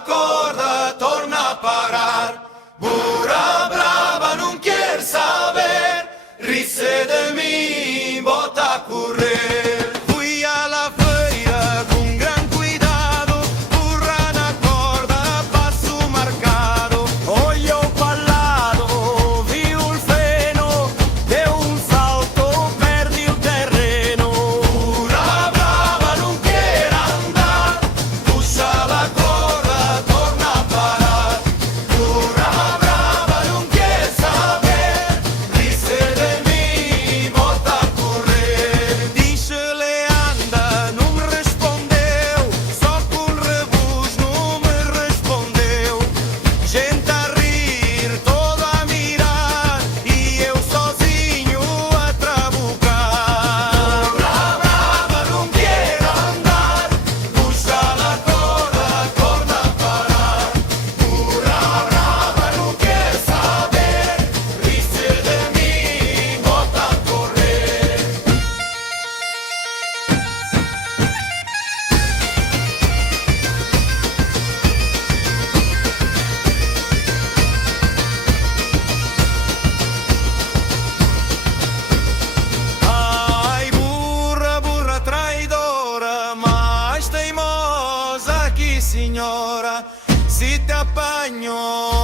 la corda, torna a parar. Burra brava, non quiere saber, risse de mí, bota a correr. Fui a la feira con gran cuidado, burra na corda, passo marcado. Olhou para lado, viu o feno, deu salto, perde o terreno. Burra brava, non quiere andar, puxa la corda, torna a parar. Burra brava, non quiere saber, risse de mí, bota a correr. Disse-lhe anda, não me respondeu, só com rebus não me respondeu. Gente a rir, todo a mirar, e eu sozinho a trabucar. Burra brava, non quiere andar, puxa la corda, torna a parar. Burra brava, non quiere saber, risse de mí, bota a correr. Ai, burra, burra traidora, mais teimosa que senhora, se te apanhou